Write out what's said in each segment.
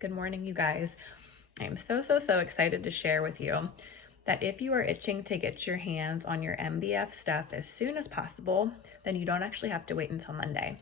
Good morning, you guys. I am so excited to share with you that if you are itching to get your hands on your MBF stuff as soon as possible, then you don't actually have to wait until Monday.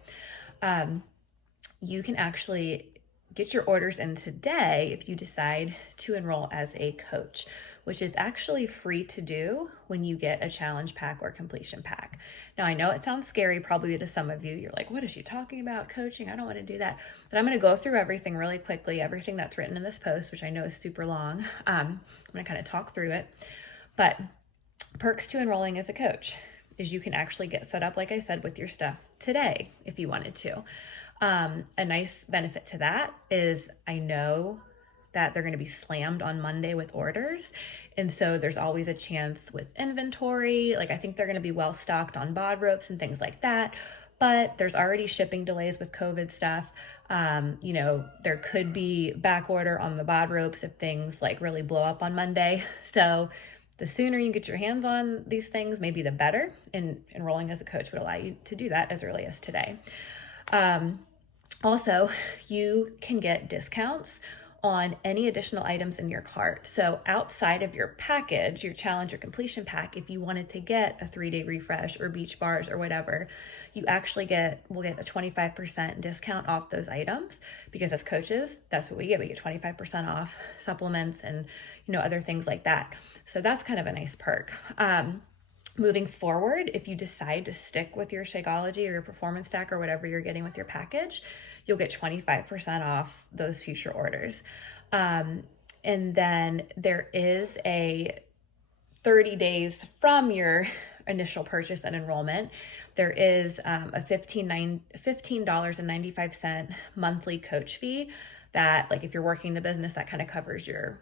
You can actually get your orders in today if you decide to enroll as a coach, which is actually free to do when you get a challenge pack or completion pack. Now, I know it sounds scary probably to some of you. You're like, what is she talking about, coaching? I don't want to do that. But I'm going to go through everything really quickly, everything that's written in this post, which I know is super long. I'm going to kind of talk through it. But perks to enrolling as a coach is you can actually get set up, like I said, with your stuff today if you wanted to. A nice benefit to that is I know that they're going to be slammed on Monday with orders. And so there's always a chance with inventory. Like I think they're going to be well stocked on bod ropes and things like that. But there's already shipping delays with COVID stuff. There could be back order on the bod ropes if things like really blow up on Monday. So the sooner you get your hands on these things, maybe the better. And enrolling as a coach would allow you to do that as early as today. Also, you can get discounts on any additional items in your cart. So outside of your package, your challenge or completion pack, if you wanted to get a 3-day refresh or beach bars or whatever, you actually will get a 25% discount off those items, because as coaches, that's what we get. We get 25% off supplements and, other things like that. So that's kind of a nice perk. Moving forward, if you decide to stick with your Shakeology or your performance stack or whatever you're getting with your package, you'll get 25% off those future orders. And then there is a 30 days from your initial purchase and enrollment, there is a $15.95 monthly coach fee that, like, if you're working the business, that kind of covers your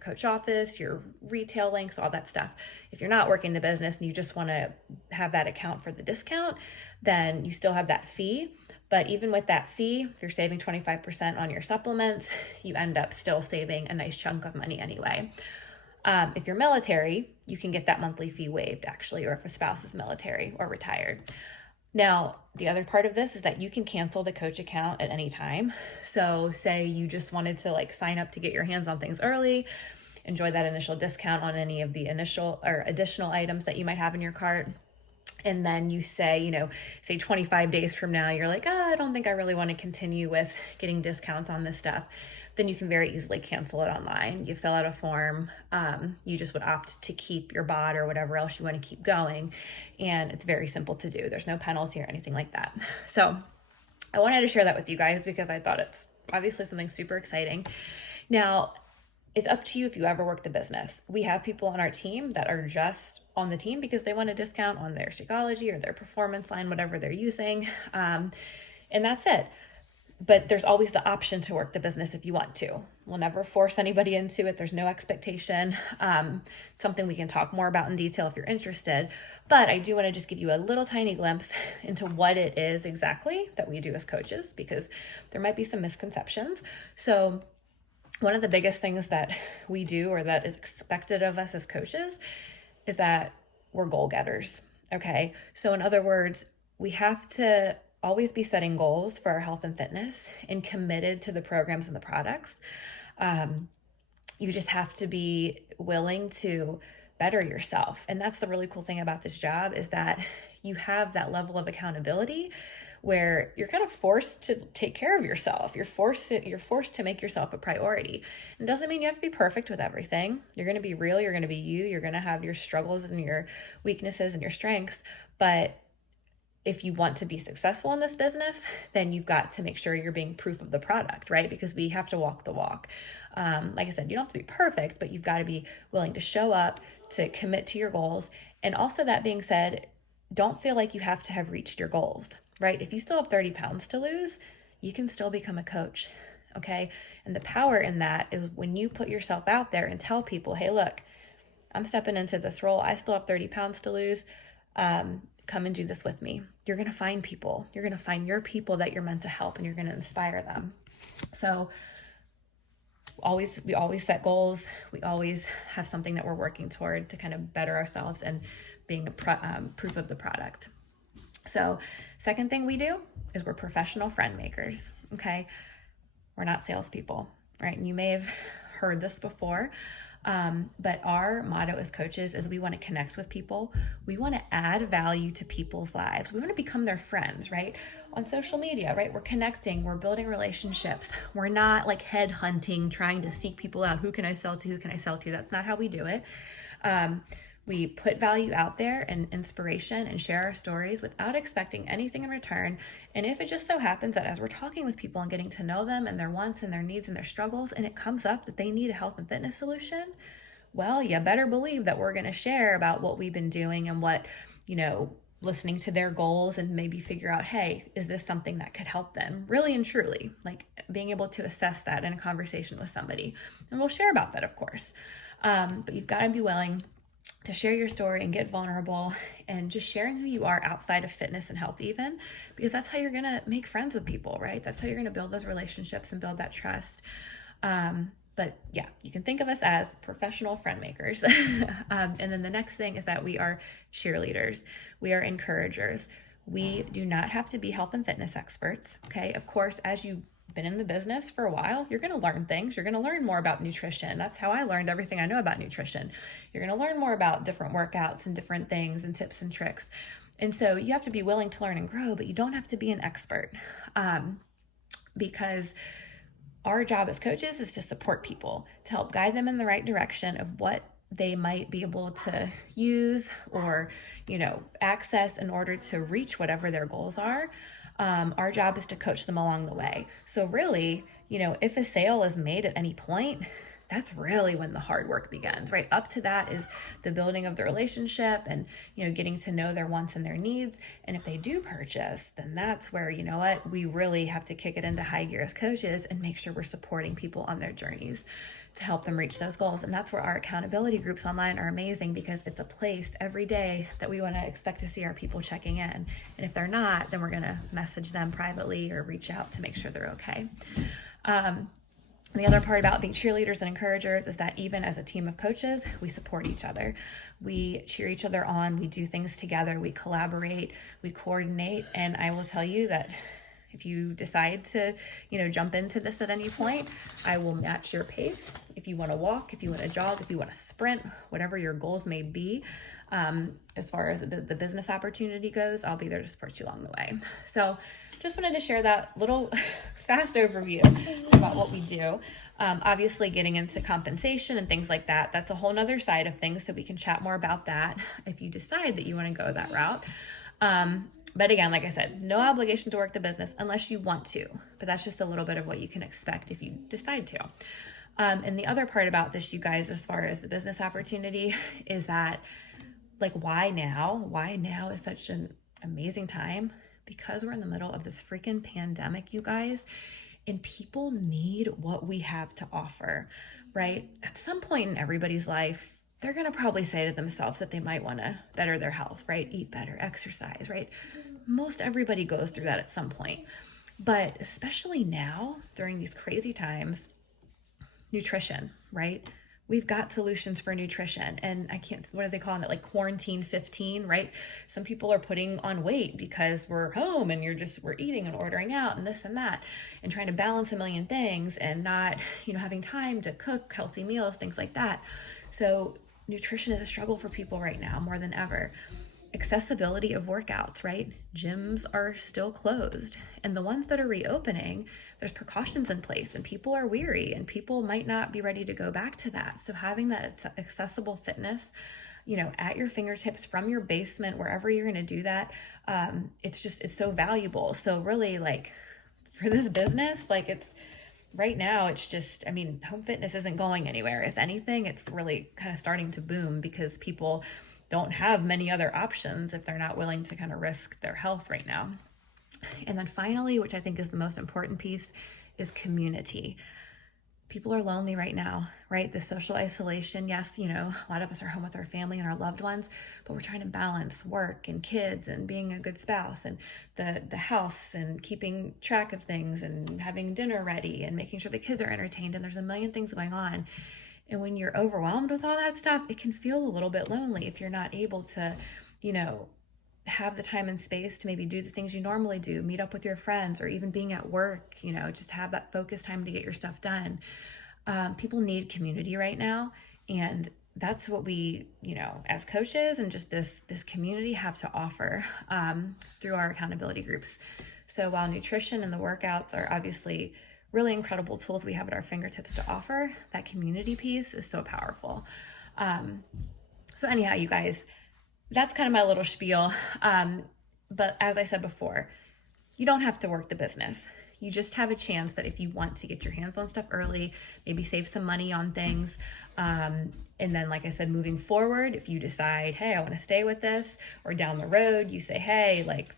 coach office, your retail links, all that stuff. If you're not working the business and you just want to have that account for the discount, then you still have that fee. But even with that fee, if you're saving 25% on your supplements, you end up still saving a nice chunk of money anyway. If you're military, you can get that monthly fee waived actually, or if a spouse is military or retired. Now, the other part of this is that you can cancel the coach account at any time. So say you just wanted to sign up to get your hands on things early, enjoy that initial discount on any of the initial or additional items that you might have in your cart. And then you say 25 days from now, you're like, I don't think I really want to continue with getting discounts on this stuff. Then you can very easily cancel it online. You fill out a form. You just would opt to keep your bod or whatever else you want to keep going. And it's very simple to do. There's no penalty or anything like that. So I wanted to share that with you guys because I thought it's obviously something super exciting. Now, it's up to you if you ever work the business. We have people on our team that are just on the team because they want a discount on their Shakeology or their performance line, whatever they're using. And that's it. But there's always the option to work the business if you want to. We'll never force anybody into it. There's no expectation. Something we can talk more about in detail if you're interested. But I do want to just give you a little tiny glimpse into what it is exactly that we do as coaches, because there might be some misconceptions. So one of the biggest things that we do, or that is expected of us as coaches, is that we're goal getters. Okay. So in other words, we have to always be setting goals for our health and fitness and committed to the programs and the products. You just have to be willing to better yourself. And that's the really cool thing about this job, is that you have that level of accountability where you're kind of forced to take care of yourself. You're forced to make yourself a priority. It doesn't mean you have to be perfect with everything. You're going to be real. You're going to be you. You're going to have your struggles and your weaknesses and your strengths. But if you want to be successful in this business, then you've got to make sure you're being proof of the product, right? Because we have to walk the walk. Like I said, you don't have to be perfect, but you've got to be willing to show up, to commit to your goals. And also, that being said, don't feel like you have to have reached your goals, right? If you still have 30 pounds to lose, you can still become a coach, okay? And the power in that is when you put yourself out there and tell people, hey, look, I'm stepping into this role. I still have 30 pounds to lose. Come and do this with me. You're going to find people. You're going to find your people that you're meant to help, and you're going to inspire them. So we always set goals. We always have something that we're working toward to kind of better ourselves and being a proof of the product. So second thing we do is we're professional friend makers. Okay. We're not salespeople, right? And you may have heard this before, but our motto as coaches is we want to connect with people. We want to add value to people's lives. We want to become their friends, right? On social media, right? We're connecting, we're building relationships. We're not like head hunting, trying to seek people out. Who can I sell to? Who can I sell to? That's not how we do it. We put value out there and inspiration and share our stories without expecting anything in return. And if it just so happens that as we're talking with people and getting to know them and their wants and their needs and their struggles, and it comes up that they need a health and fitness solution, well, you better believe that we're going to share about what we've been doing and what, listening to their goals and maybe figure out, hey, is this something that could help them? Really and truly, like being able to assess that in a conversation with somebody. And we'll share about that, of course. But you've got to be willing to share your story and get vulnerable and just sharing who you are outside of fitness and health even, because that's how you're going to make friends with people, right? That's how you're going to build those relationships and build that trust. But yeah, you can think of us as professional friend makers. And then the next thing is that we are cheerleaders. We are encouragers. We do not have to be health and fitness experts. Okay. Of course, as you've been in the business for a while, you're going to learn things. You're going to learn more about nutrition. That's how I learned everything I know about nutrition. You're going to learn more about different workouts and different things and tips and tricks. And so you have to be willing to learn and grow, but you don't have to be an expert, because our job as coaches is to support people, to help guide them in the right direction of what they might be able to use or, access in order to reach whatever their goals are. Our job is to coach them along the way. So really, if a sale is made at any point, that's really when the hard work begins, right? Up to that is the building of the relationship and, getting to know their wants and their needs. And if they do purchase, then that's where, we really have to kick it into high gear as coaches and make sure we're supporting people on their journeys to help them reach those goals. And that's where our accountability groups online are amazing, because it's a place every day that we want to expect to see our people checking in. And if they're not, then we're going to message them privately or reach out to make sure they're okay. The other part about being cheerleaders and encouragers is that even as a team of coaches, we support each other. We cheer each other on. We do things together. We collaborate. We coordinate. And I will tell you that if you decide to, jump into this at any point, I will match your pace. If you want to walk, if you want to jog, if you want to sprint, whatever your goals may be, as far as the business opportunity goes, I'll be there to support you along the way. So just wanted to share that little fast overview about what we do. Obviously getting into compensation and things like that, that's a whole nother side of things. So we can chat more about that if you decide that you want to go that route. But again, like I said, no obligation to work the business unless you want to, but that's just a little bit of what you can expect if you decide to. And the other part about this, you guys, as far as the business opportunity, is that why now? Why now is such an amazing time? Because we're in the middle of this freaking pandemic, you guys, and people need what we have to offer, right? At some point in everybody's life, they're going to probably say to themselves that they might want to better their health, right? Eat better, exercise, right? Most everybody goes through that at some point. But especially now, during these crazy times, nutrition, right? We've got solutions for nutrition, and what are they calling it? Like quarantine 15, right? Some people are putting on weight because we're home and we're eating and ordering out and this and that and trying to balance a million things and not, having time to cook healthy meals, things like that. So nutrition is a struggle for people right now more than ever. Accessibility of workouts, right? Gyms are still closed, and the ones that are reopening, there's precautions in place, and people are weary and people might not be ready to go back to that. So having that accessible fitness, at your fingertips from your basement, wherever you're going to do that, it's so valuable. So really, for this business, it's right now, it's just, home fitness isn't going anywhere. If anything, it's really kind of starting to boom because people don't have many other options if they're not willing to kind of risk their health right now. And then finally, which I think is the most important piece, is community. People are lonely right now, right? The social isolation. Yes, a lot of us are home with our family and our loved ones, but we're trying to balance work and kids and being a good spouse and the house and keeping track of things and having dinner ready and making sure the kids are entertained. And there's a million things going on. And when you're overwhelmed with all that stuff, it can feel a little bit lonely if you're not able to, have the time and space to maybe do the things you normally do, meet up with your friends, or even being at work, just have that focus time to get your stuff done. People need community right now. And that's what we, as coaches and just this community have to offer through our accountability groups. So while nutrition and the workouts are obviously really incredible tools we have at our fingertips to offer, that community piece is so powerful. So anyhow, you guys, that's kind of my little spiel. But as I said before, you don't have to work the business. You just have a chance that if you want to get your hands on stuff early, maybe save some money on things. And then, like I said, moving forward, if you decide, hey, I want to stay with this, or down the road, you say, hey, like,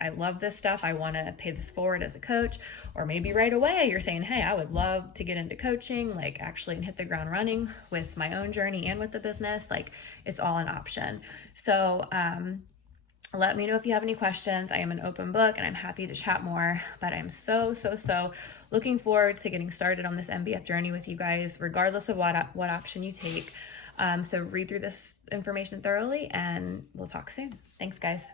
I love this stuff, I want to pay this forward as a coach, or maybe right away you're saying, hey, I would love to get into coaching, like actually and hit the ground running with my own journey and with the business. Like, it's all an option. So let me know if you have any questions. I am an open book and I'm happy to chat more, but I'm so looking forward to getting started on this MBF journey with you guys, regardless of what option you take. So read through this information thoroughly and we'll talk soon. Thanks, guys.